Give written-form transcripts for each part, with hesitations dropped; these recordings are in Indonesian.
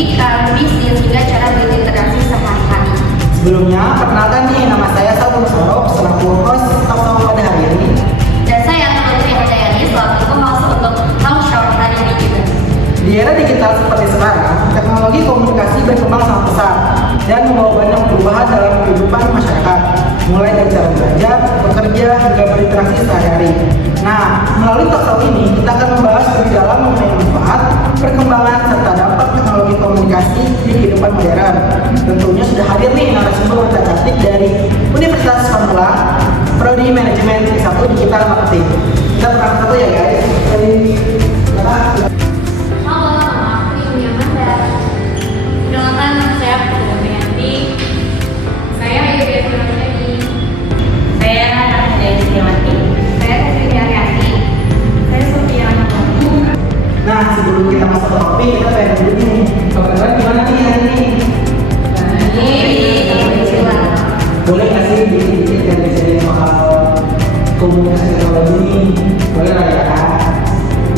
pendidikan, bisnis, hingga cara berinteraksi sehari-hari. Sebelumnya, perkenalkan nih, nama saya Sabung Sorop selaku host Talk Sama pada hari ini. Dan saya Putri Hajayani selaku host untuk talk show hari ini juga. Di era digital seperti sekarang, teknologi komunikasi berkembang sangat pesat dan membawa banyak perubahan dalam kehidupan masyarakat, mulai dari cara belajar, bekerja, hingga berinteraksi sehari-hari. Nah, melalui talk show ini, kita akan membahas lebih dalam mengenai manfaat, perkembangan, serta dampak teknologi komunikasi di kehidupan modern. Tentunya sudah hadir nih narasumber cantik dari Universitas Vanula, Prodi Manajemen S1 Digital Marketing. Kita perkenalan satu ya guys. Halo, nama aku Yuni Amanda. Perkenalkan, saya Putri Hajayani. Saya Yudi Hajayani. Saya Hana Dewati. Saya Sri Haryati. Saya Sofia Anatomu. Nah, sebelum kita masuk ke topik, kita pengen dulu nih, kabar-kabar gimana nih hari ini? Boleh nggak sih dikit-dikit dari saya soal komunikasi teknologi ini? Boleh lah ya?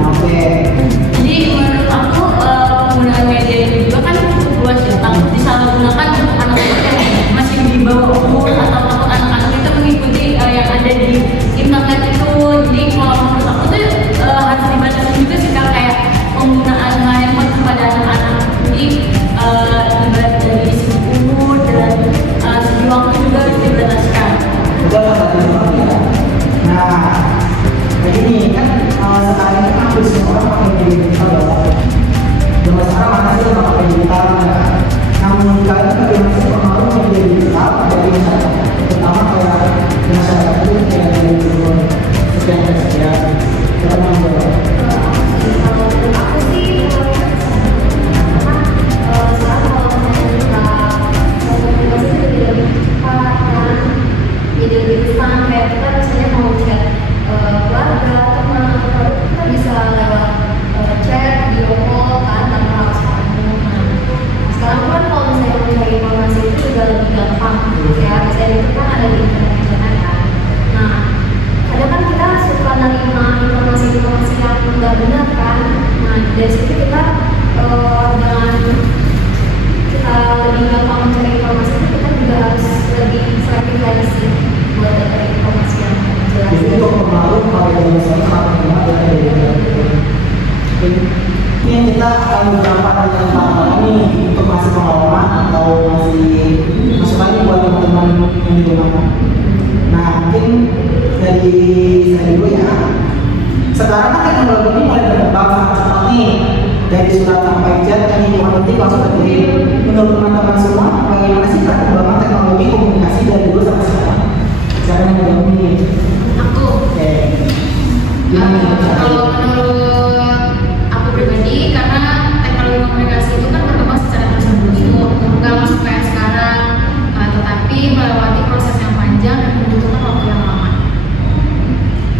Nah, oke. Jadi menurut aku penggunaan media itu juga kan cukup luas ya. Takut disalahgunakan untuk anak-anak yang masih di bawah umur atau takut anak-anak itu mengikuti yang ada di internet itu. Jadi kalau menurut aku tuh harus dibatasi juga sih Kak, kayak penggunaan handphone kepada anak-anak. Jadi ibarat dari segi umur dan segi waktu juga harus dibataskan. Betul kata ya. Nah, kayak gini kan sekarang ini kan hampir semua orang pakai media digital ya. Zaman sekarang mana sih yang pakai digital? Namun kalian bagaimana sih pengaruh media digital dari masyarakat? Terutama kayak di masyarakat itu kayak dari turun sekian. Kita mau jawab. Kalau menurut aku sih sekarang kalau misalnya kita komunikasi jadi lebih cepat kan, jadi lebih instan. Kayak kita misalnya mau chat keluarga, teman, atau kita bisa lewat chat, video call kan, tanpa harus ketemu. Nah, sekarang kan kalau misalnya mencari informasi itu juga lebih gampang ya. Misalnya itu kan ada di internet kan. Nah, kadang kan kita suka nerima informasi-informasi yang nggak benar kan. Nah, dari situ kita dengan kita lebih gampang mencari informasi itu, kita juga harus lebih selektif lagi sih buat mencari informasi yang jelas. Jadi untuk pengaruh pada zaman sekarang sangat banyak dari media. Ini yang kita akan beberapa tentang ini untuk masih pengalaman atau masih lagi buat teman-teman yang di rumah. Nah, mungkin dari saya dulu ya. Sekarang kan teknologi ini mulai berkembang sangat cepat nih. Dari surat sampai chat, ini cuma penting langsung terkirim. Menurut teman-teman semua, bagaimana sih perkembangan teknologi komunikasi dari dulu sampai sekarang? Siapa yang mau jawab nih? Aku Oke. Gimana nih? kalau menurut aku pribadi, karena teknologi komunikasi itu kan berkembang secara terus-menerus, nggak langsung kayak sekarang, tetapi melewati proses yang panjang dan membutuhkan waktu yang lama.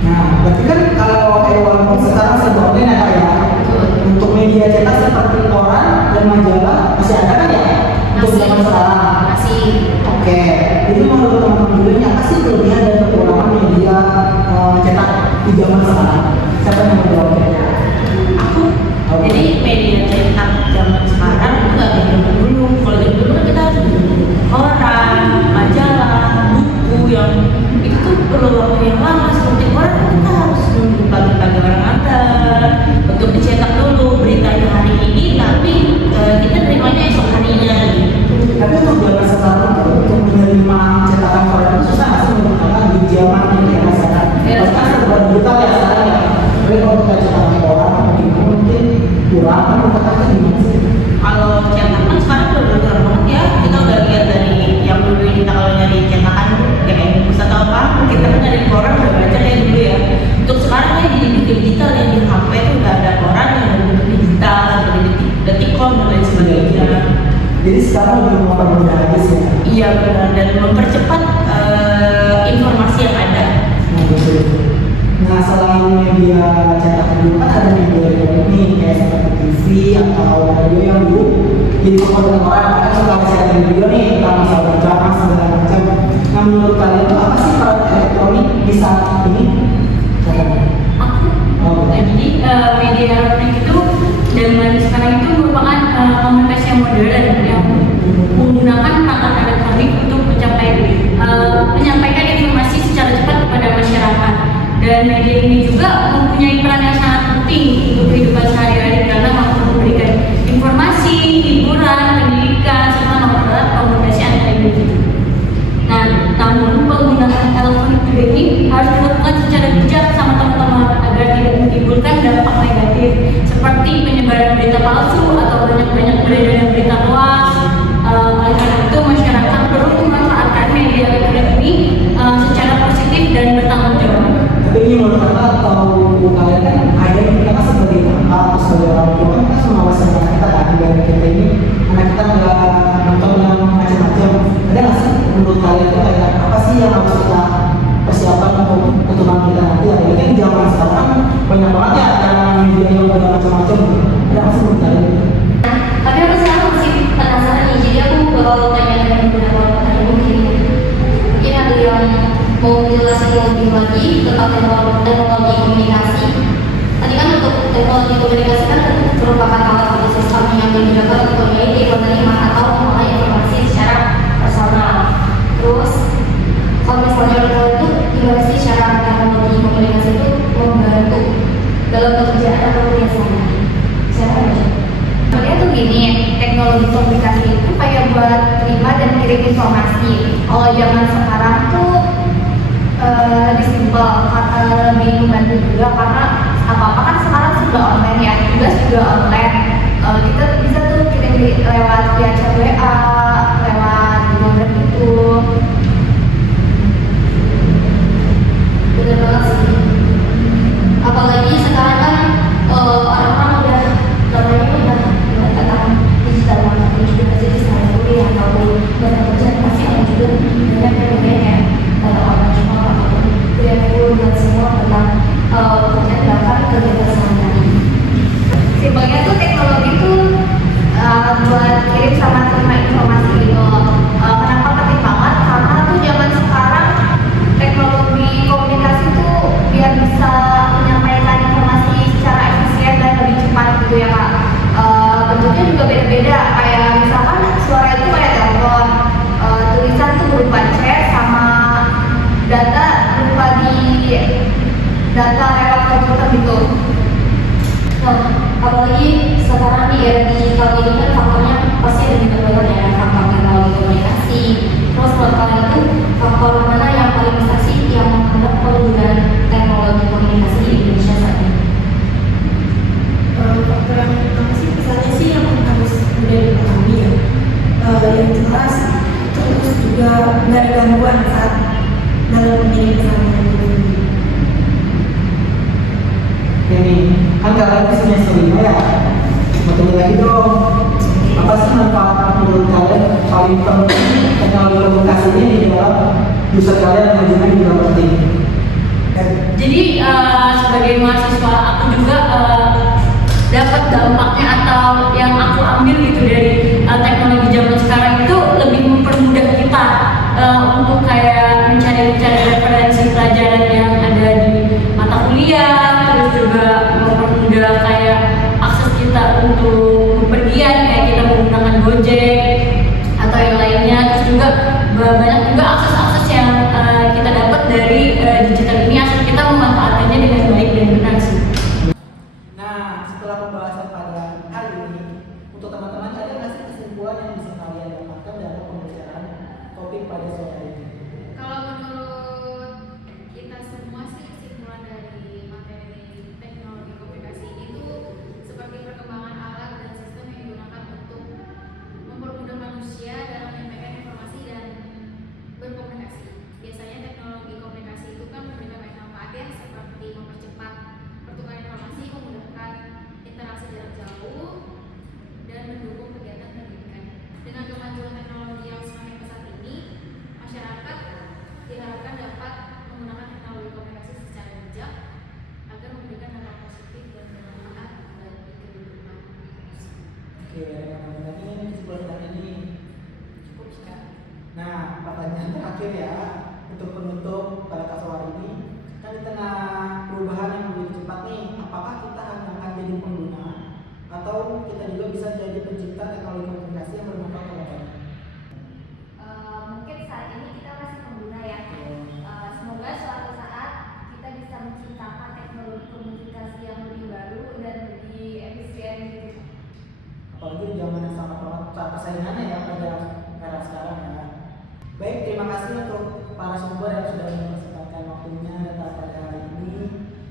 Nah, berarti kan kalau walaupun sekarang serba online ya Kak ya, untuk media cetak seperti koran dan majalah masih ada kan ya? Untuk zaman sekarang. Masih. Oke, jadi menurut teman-teman dulu ini apa sih kelebihan dan kekurangan media cetak di zaman sekarang? Siapa yang mau jawabnya? Aku jadi media cetak zaman sekarang itu nggak kayak zaman dulu. Kalau zaman dulu kan kita harus beli koran, majalah, buku yang itu tuh perlu waktu yang lama. Seperti koran kita harus nunggu pagi-pagi orang antar untuk dicetak dulu beritanya hari ini, tapi kita terimanya esok harinya gitu. Tapi untuk zaman sekarang untuk menerima cetakan koran itu susah nggak sih menggunakan di zaman yang kita rasakan? Karena kan serba digital ya sekarang ya. Tapi kalau kita cetakan koran mungkin kurang, kan katakan gimana sih? Kalau cetakan sekarang udah berkurang banget ya. Kita udah lihat dari yang dulu kita kalau nyari cetakan kayak buku atau apa, kita kan nyari koran udah baca kayak dulu ya. Untuk sekarang kan di digital yang di HP itu udah ada koran yang bentuk digital seperti detikcom dan lain sebagainya. Jadi sekarang lebih mempermudah aja sih ya. Iya benar, dan mempercepat informasi yang ada. Nah, betul. Nah, selain media cetak dulu kan ada media elektronik nih kayak seperti TV atau radio yang dulu jadi dengan orang kan suka siaran video nih tentang masalah drama segala macam. Nah, menurut kalian itu apa sih peran elektronik di saat ini? Aku jadi media elektronik itu zaman sekarang itu merupakan komunikasi modern yang menggunakan perangkat elektronik untuk menyampaikan informasi secara cepat kepada masyarakat. Dan media ini juga mempunyai peran yang sangat penting untuk kehidupan sehari-hari karena mampu memberikan informasi, hiburan, pendidikan, serta mempererat komunikasi antar individu. Nah, namun penggunaan elektronik juga ini harus dilakukan secara bijak sama teman-teman agar tidak menimbulkan dampak negatif seperti penyebaran berita palsu atau banyak-banyak beredaran berita hoax. Oleh karena itu masyarakat perlu memanfaatkan media elektronik ini secara positif dan bertanggung jawab. Tapi ini menurut kakak atau kalian kan ada yang kita kan sebagai kakak atau sebagai orang tua kan kita mengawasi anak kita kan, biar kita ini anak kita nggak nonton yang macam-macam. Ada nggak sih menurut kalian itu kayak apa sih yang harus kita persiapkan untuk perkembangan kita nanti? Ya mungkin zaman sekarang banyak banget ya yang media yang banyak macam-macam. Ada nggak sih menurut kalian? Tapi aku sekarang masih penasaran nih, jadi aku bakal tanya dengan beberapa pertanyaan mungkin ada yang mau jelasin lebih lagi tentang teknologi komunikasi. Tadi kan untuk teknologi komunikasi kan merupakan alat atau sistem yang digunakan untuk memiliki, menerima atau mengolah informasi secara personal. Terus kalau misalnya kita itu gimana sih cara teknologi komunikasi itu membantu dalam pekerjaan atau biasanya? Cara apa? Sebenarnya tuh gini, teknologi komunikasi itu kayak buat terima dan kirim informasi. Kalau zaman sekarang tuh lebih simpel, lebih membantu juga karena apa-apa kan sekarang sudah online ya, tugas juga online. Kita bisa tuh kirim lewat via chat WA, lewat Google Drive gitu. Bener banget sih. Apalagi sekarang kan orang-orang udah tentang digital marketing juga pasti misalnya kuliah atau bekerja pasti ada juga banyak yang orang cuma ataupun kuliah dan semua tentang pekerjaan dilakukan kegiatan sehari-hari. Simpelnya tuh teknologi tuh buat kirim sama terima informasi gitu. Kenapa penting banget? Karena tuh zaman sekarang teknologi komunikasi tuh biar bisa menyampaikan informasi secara efisien dan lebih cepat gitu ya Kak. Bentuknya juga beda-beda, kayak misalkan suara itu kayak telepon, tulisan tuh berupa chat, sama data berupa di data lewat komputer gitu. Nah, apalagi sekarang di era digital ini kan faktornya pasti ada juga banyak ya, faktor teknologi komunikasi. Terus menurut kalian itu faktor mana yang paling besar sih yang menghambat penggunaan teknologi komunikasi di Indonesia saat ini? Faktor yang pertama sih misalnya sih yang harus mudah dipahami ya, yang jelas terus juga nggak ada gangguan saat dalam mengirim pesan itu. Ini kan kalian di semester 5 ya, mau tanya lagi dong, apa sih manfaat menurut kalian paling penting teknologi komunikasi ini di dalam user kalian yang juga juga penting? Jadi sebagai mahasiswa aku juga dapat dampaknya atau yang aku ambil gitu dari teknologi zaman sekarang itu lebih mempermudah kita untuk kayak mencari referensi pelajaran yang ada di mata kuliah, terus juga mempermudah kayak akses kita untuk bepergian kayak kita menggunakan Gojek atau yang lainnya. Terus juga banyak juga akses-akses yang kita dapat dari digital ini asal kita memanfaatkannya dengan baik dan benar sih. Nah, setelah pembahasan pada hari ini, untuk teman-teman ada nggak sih kesimpulan yang bisa kalian dapatkan dalam pembicaraan topik pada sore hari ini? Kalau menurut kita semua sih kesimpulan dari materi teknologi komunikasi itu seperti perkembangan alat dan sistem yang digunakan untuk mempermudah manusia dalam menyampaikan informasi dan berkomunikasi. Biasanya teknologi komunikasi itu kan memberikan banyak manfaatnya seperti mempercepat pertukaran informasi, memudahkan interaksi jarak jauh, dan mendukung kegiatan pendidikan. Dengan kemajuan teknologi yang semakin pesat ini, masyarakat diharapkan dapat menggunakan teknologi komunikasi secara bijak agar memberikan dampak positif dan bermanfaat bagi kehidupan manusia. Oke, rekan-rekan ini kesimpulan hari ini. Cukup sih. Nah, pertanyaan terakhir ya untuk penutup pada kasus hari ini, kan di tengah perubahan yang begitu cepat nih, apakah kita hanya akan jadi pengguna atau kita juga bisa jadi pencipta teknologi komunikasi yang sangat banget persaingannya ya pada era sekarang ya. Baik, terima kasih untuk para sumber yang sudah mempersempatkan waktunya pada hari ini,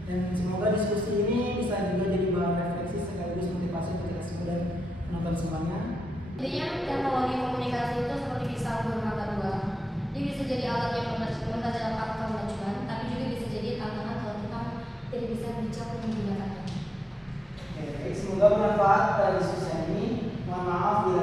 dan semoga diskusi ini bisa juga jadi bahan refleksi sekaligus motivasi untuk kita semua dan penonton semuanya. Intinya teknologi komunikasi itu seperti pisau bermata dua. Dia bisa jadi alat yang mempercepat kemajuan, tapi juga bisa jadi tantangan kalau kita tidak bisa bijak menggunakannya. Oke, baik, semoga bermanfaat diskusi ini. Mohon maaf bila